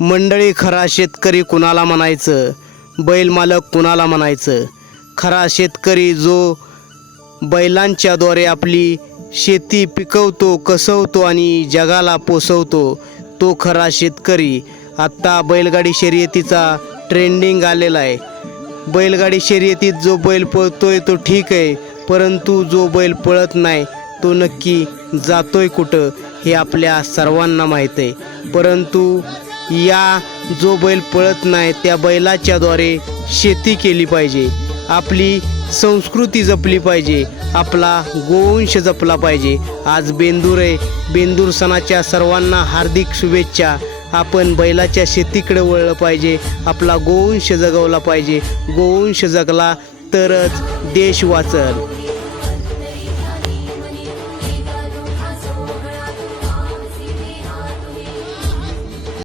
मंडळी खरा शेतकरी कुणाला म्हणायचं? बैल मालक कुणाला म्हणायचं? खरा शेतकरी जो बैलांच्याद्वारे आपली शेती पिकवतो कसवतो आणि जगाला पोसवतो तो खरा शेतकरी. आत्ता बैलगाडी शर्यतीचा ट्रेंडिंग आलेला आहे. बैलगाडी शर्यतीत जो बैल पळतोय तो ठीक आहे परंतु जो बैल पळत नाही तो नक्की जातोय कुठं हे आपल्या सर्वांना माहीत आहे. परंतु या जो बैल पळत नाही त्या बैलाच्याद्वारे शेती केली पाहिजे. आपली संस्कृती जपली पाहिजे. आपला गोवंश जपला पाहिजे. आज बेंदूर आहे. बेंदूर सणाच्या सर्वांना हार्दिक शुभेच्छा. आपण बैलाच्या शेतीकडे वळलं पाहिजे. आपला गोवंश जगवला पाहिजे. गोवंश जगला तरच देश वाचल.